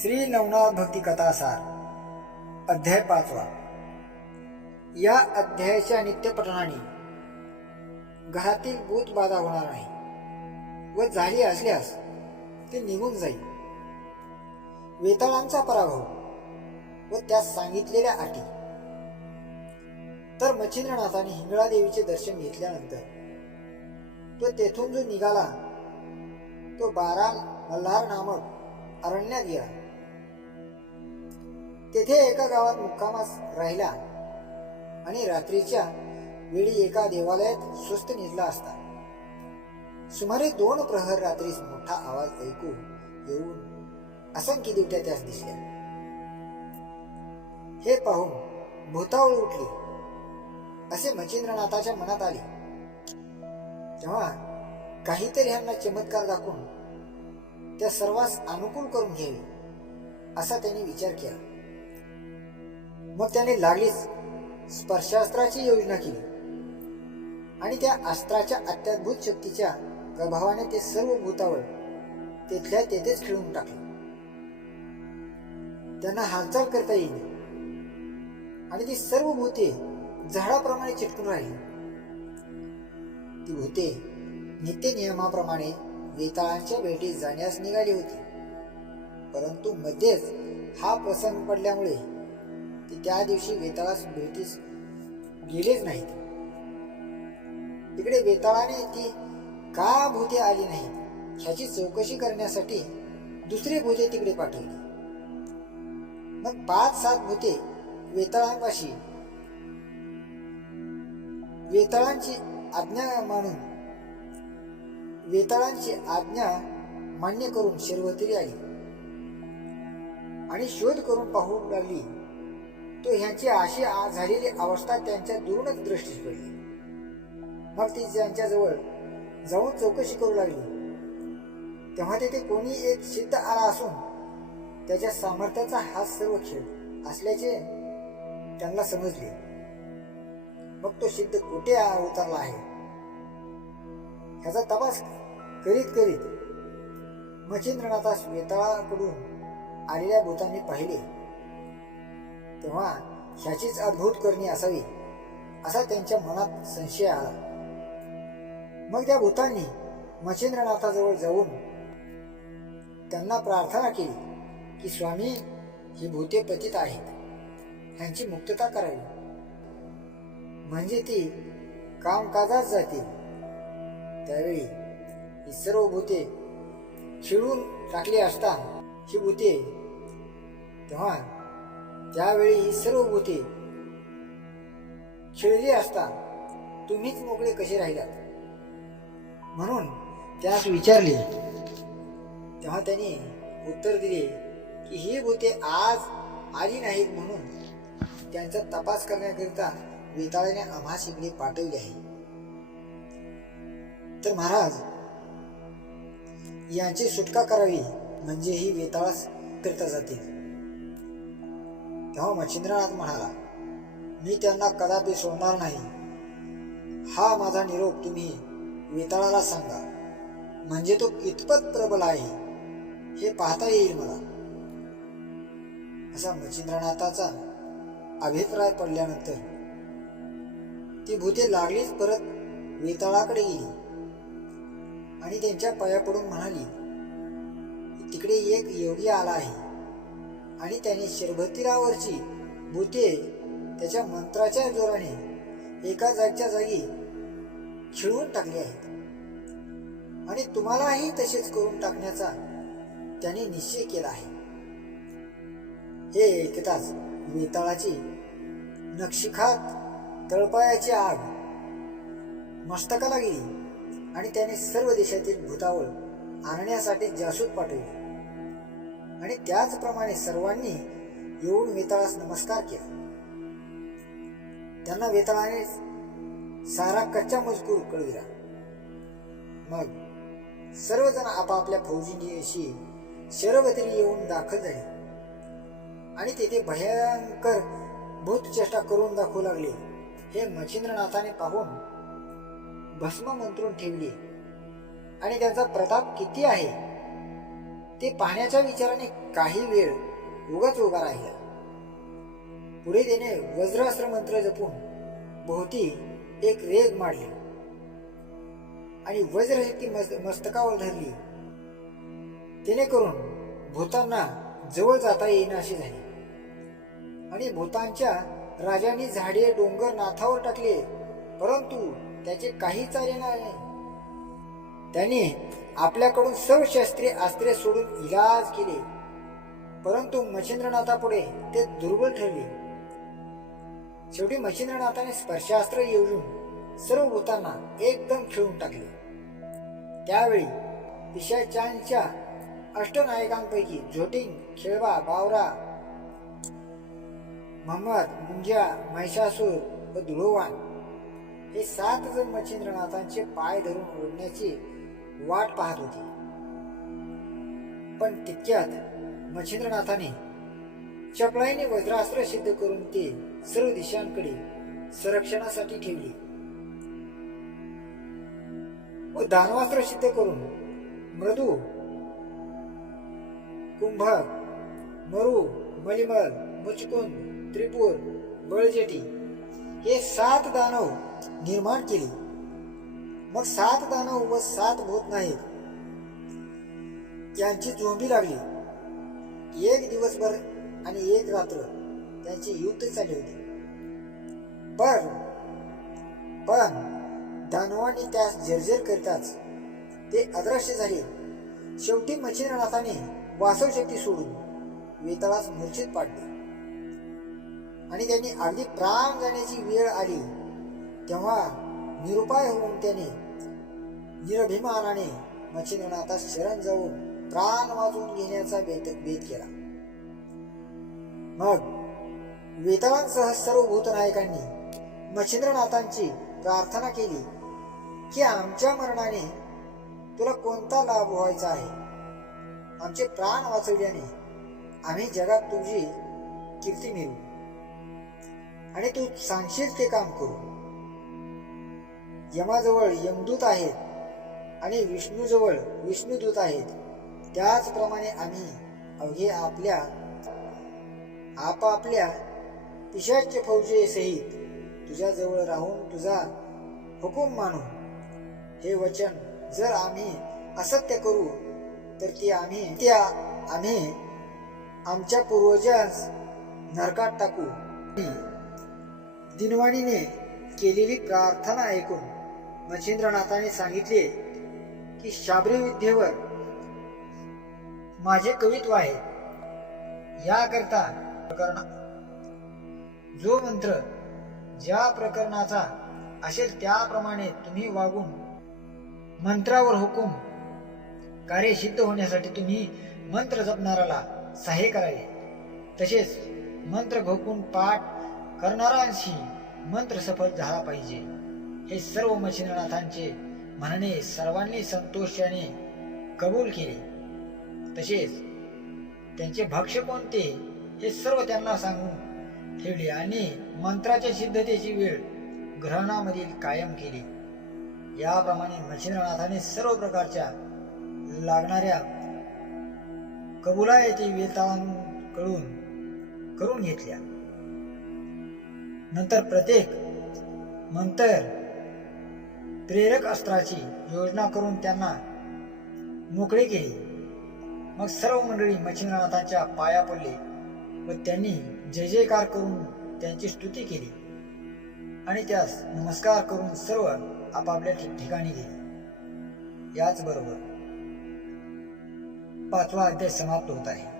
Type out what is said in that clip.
श्री नवनाथ भक्ती कथासार अध्याय पाचवा. या अध्यायाच्या नित्यपठणाने घरातील भूत बाधा होणार नाही व झाली असल्यास ते निघून जाईल. वेताळांचा पराभव व त्यास सांगितलेल्या अटी. तर मच्छिंद्रनाथाने हिंगळा देवीचे दर्शन घेतल्यानंतर तो तेथून जो निघाला तो बारा मल्हार नामक अरण्यात गेला. तेथे एका गावात मुक्कामास राहिला आणि रात्रीच्या वेळी एका देवालयात स्वस्त निजला असता. सुमारे दोन प्रहर रात्रीस मोठा आवाज ऐकू येऊन असंख्य दिवट्या त्यास दिसल्या. हे पाहून भूतावळ उठली. असे मच्छिंद्रनाथाच्या मनात आले. तेव्हा काहीतरी ह्यांना चमत्कार दाखवून त्या सर्वांस अनुकूल करून घ्यावी असा त्यांनी विचार केला. मग त्याने लागलीच स्पर्शास्त्राची योजना केली. आणि त्या अस्त्राच्या अत्याद्भुत शक्तीच्या प्रभावाने ते सर्व भूतावर तेथल्या तेथेच खिळून टाकले. त्यांना हालचाल करता येईल आणि ती सर्व भूते झाडाप्रमाणे चिटकून राहिली. ती भूते नित्य नियमाप्रमाणे वेताळांच्या भेटीत जाण्यास निघाली होती. परंतु मध्येच हा प्रसंग पडल्यामुळे ते त्या दिवशी वेताळास भेटीस गेलेच नाहीत. इकडे वेताळाने ती का भूते आली नाहीत? ह्याची चौकशी करण्यासाठी दुसरी भूते तिकडे पाठवली. मग पाच सात भूते वेताळांपाशी वेताळांची आज्ञा मानून वेताळांची आज्ञा मान्य करून शिरवतीरी आली. आणि शोध करून पाहू लागली तो ह्यांची अशी आ- झालेली अवस्था त्यांच्या दुरूनच दृष्टीस पडली. मग ती त्यांच्याजवळ जाऊन चौकशी करू लागली. तेव्हा तेथे कोणी एक सिद्ध आला असून त्याच्या सामर्थ्याचा हा सर्व खेळ असल्याचे त्यांना समजले. मग तो सिद्ध कुठे आ- उतरला आहे? ह्याचा तपास करीत करीत मच्छिंद्रनाथास वेताळाकडून आलेल्या भूतांनी पाहिले. तेव्हा ह्याचीच अद्भुत करणी असावी असा त्यांच्या मनात संशय आला. मग त्या भूतांनी मच्छिंद्रनाथाजवळ जाऊन त्यांना प्रार्थना केली की स्वामी ही भूते पतित आहेत. ह्यांची मुक्तता करावी. म्हणजे ती कामकाजात जातील. त्यावेळी ही सर्व भूते खिळून टाकली असता ही भूते तेव्हा त्यावेळी ही सर्व भूते खेळली असता तुम्हीच मोकळे कसे राहिलात? म्हणून त्यास विचारले. तेव्हा त्याने उत्तर दिले की ही भूते आज आली नाहीत म्हणून त्यांचा तपास करण्याकरिता वेताळ्याने आम्हास इकडे पाठवले आहे. तर महाराज यांची सुटका करावी म्हणजे ही वेताळास करता जातील तेव्हा मच्छिंद्रनाथ म्हणाला. मी त्यांना कदापि सोडणार नाही. हा माझा निरोप तुम्ही वेताळाला सांगा. म्हणजे तो कितपत प्रबल आहे हे पाहता येईल मला. असा मच्छिंद्रनाथाचा अभिप्राय पडल्यानंतर ती भूते लागलीच परत वेताळाकडे गेली. आणि त्यांच्या पाया पडून म्हणाली तिकडे एक योगी आला आहे. आणि त्याने शिरभतीरावरची भूते त्याच्या मंत्राच्या जोराने एका जागच्या जागी खिळवून टाकली आहेत. आणि तुम्हालाही तसेच करून टाकण्याचा त्याने निश्चय केला आहे. हे ऐकताच वेताळाची नक्षीखात तळपायाची आग मस्तकाला गेली आणि त्याने सर्व देशातील भूतावळ आणण्यासाठी जासूद पाठवली. आणि त्याचप्रमाणे सर्वांनी येऊन वेताळास नमस्कार केला. त्यांना वेताळाने सारा कच्चा मजकूर कळविला. मग सर्वजण आपापल्या फौजींशी शरवतरी येऊन दाखल झाले. आणि तेथे भयंकर भूतचेष्टा करून दाखवू लागले. हे मच्छिंद्रनाथाने पाहून भस्म मंत्रून ठेवली. आणि त्यांचा प्रताप किती आहे? ते पाहण्याच्या विचाराने काही वेळ उगाच उभा राहिला. पुढे त्याने वज्रास्त्र मंत्र जपून भोवती एक रेग मारली आणि वज्रशक्ती मस्तकावर धरली. जेणेकरून भूतांना जवळ जाता येईनाशी झाली. आणि भूतांच्या राजांनी झाडे डोंगर नाथावर टाकले परंतु त्याचे काही चाले नाही. त्याने आपल्याकडून सर्व शस्त्रे अस्त्रे सोडून इलाज केले. परंतु मच्छिंद्रनाथापुढे ते दुर्बल ठरले. शेवटी मच्छिंद्रनाथाने स्पर्शास्त्र येऊन सर्व भूतांना एकदम खेळून टाकले. त्यावेळी पिशाचांच्या अष्टनायकांपैकी झोटिंग खेळवा बावरा महम्मद मुंजा महिषासूर व धुळोवान हे सात जण मच्छिंद्रनाथांचे पाय धरून ओढण्याची वाट पाहत होती. पण तितक्यात मच्छिंद्रनाथाने चपळाईने वज्रास्त्र सिद्ध करून ते सर्व दिशांकडे संरक्षणासाठी ठेवली. व दानवास्त्र सिद्ध करून मृदू कुंभक मरू मलिमल मुचकुंद त्रिपुर बळजेटी हे सात दानव निर्माण केले. मग सात दानव व सात भूत नाहीत. त्यांची झोंबी लागली. एक दिवसभर आणि एक रात्र त्यांची युद्ध चालली होती. पण पण दानवांनी त्यास जर्जर करताच ते अदृश्य झाले. शेवटी मच्छिंद्रनाथाने वासव शक्ती सोडून वेताळास मूर्छित पाडले. आणि त्यांनी अगदी प्राण जाण्याची वेळ आली. तेव्हा निरुपाय होऊन त्याने निरभिमानाने मच्छिंद्रनाथास शरण जाऊन प्राण वाचवून घेण्याचा बेत बेत केला. मग वेताळांसह सर्व भूतनायकांनी मच्छिंद्रनाथांची प्रार्थना केली की आमच्या मरणाने तुला कोणता लाभ व्हायचा आहे? आमचे प्राण वाचवल्याने आम्ही जगात तुझी कीर्ती मिळवू. आणि तू सांगशील ते काम करू. यमाजवळ यमदूत आहेत आणि विष्णूजवळ विष्णुदूत आहेत. त्याचप्रमाणे आम्ही अवघे आपल्या आपापल्या पिशाच्य फौजे सहित तुझ्याजवळ राहून तुझा हुकूम मानू. हे वचन जर आम्ही असत्य करू तर ती आम्ही त्या आम्ही आमच्या पूर्वजांस नरकात टाकू. दिनवाणीने केलेली प्रार्थना ऐकून मच्छिंद्रनाथाने सांगितले की शाबरी विद्येवर माझे कवित्व आहे. याकरता प्रकरण जो मंत्र ज्या प्रकरणाचा असेल त्याप्रमाणे तुम्ही वागून मंत्रावर हुकूम कार्य सिद्ध होण्यासाठी तुम्ही मंत्र जपणाराला सहाय्य करावे. तसेच मंत्र घोकून पाठ करणाऱ्यांशी मंत्र सफल झाला पाहिजे. हे सर्व मच्छिंद्रनाथांचे म्हणणे सर्वांनी संतोषाने कबूल केले. तसेच त्यांचे भक्ष्य कोणते हे सर्व त्यांना सांगून ठेवले आणि मंत्राच्या सिद्धतेची वेळ ग्रहणामधील कायम केली. याप्रमाणे मच्छिंद्रनाथाने सर्व प्रकारच्या लागणाऱ्या कबुलायती वेताळांकडून करून घेतल्या. नंतर प्रत्येक मंतर प्रेरक अस्त्राची योजना करून त्यांना मोकळे केले. मग सर्व मंडळी मच्छिंद्रनाथांच्या पाया पडले व त्यांनी जय जयकार करून त्यांची स्तुती केली आणि त्यास नमस्कार करून सर्व आपापल्या ठिकठिकाणी गेले. याचबरोबर पाचवा अध्याय समाप्त होत आहे.